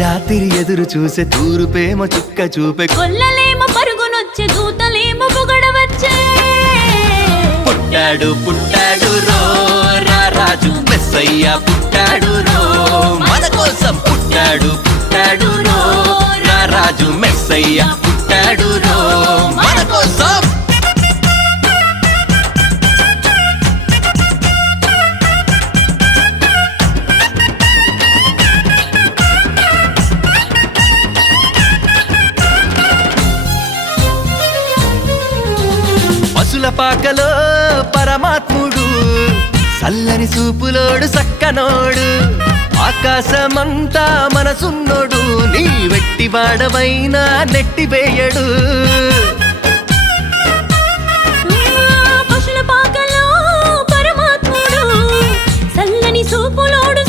రాత్రి ఎదురు చూసే తూరుపేమో చుక్క చూపే కొల్లలేమో పరుగునొచ్చే దూతలేమో పొగడవచ్చే పుట్టాడు పుట్టాడు రో రారాజు మెస్సయ్య పుట్టాడు రో మన కోసం పుట్టాడు పుట్టాడు రో రారాజు మెస్సయ్య పుట్టాడు రో మన కోసం పశుల పాకలో పరమాత్ముడు చల్లని చూపులోడు సక్కనోడు ఆకాశమంతా మనసున్నోడు నీ వెట్టి వాడవైనా నెట్టివేయడు పశుల పాకలో పరమాత్ముడు చల్లని చూపులోడు